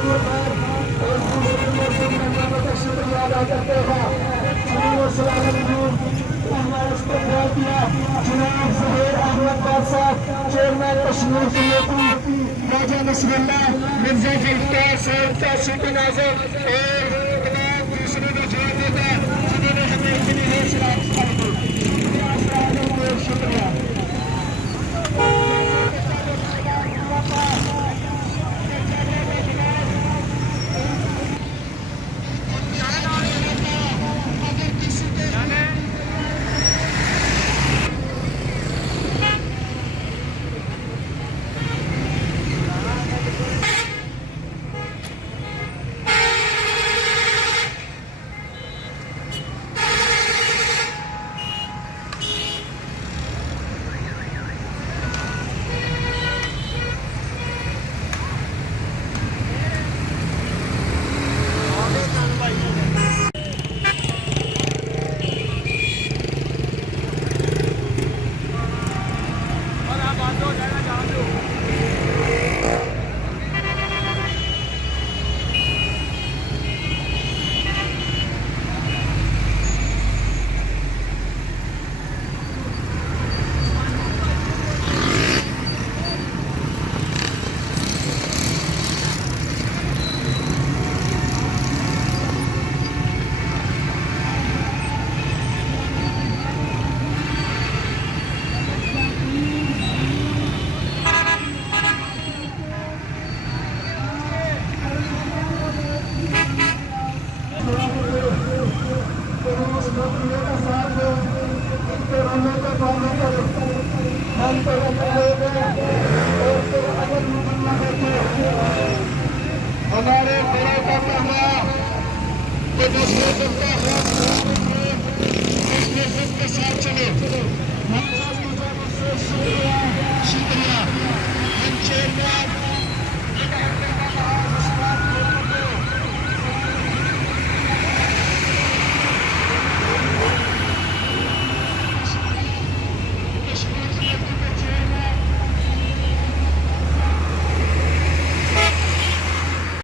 और दूसरे मौसम मेहमानों का शुक्रिया अदा करते हैं। जनाब ज़हीर अहमद बादशाह चेयरमैन कश्मीर कमेटी, राजा नसरुल्लाह मिर्जा गिरफ्तार साहब का शुक्र नाज़र और तमाम दूसरे नौजवानों का जिन्होंने हमें इतनी हौसला अफजाई दी। शुक्रिया। हमारे बड़ों का कहना कि दूसरे सबका साथ चले।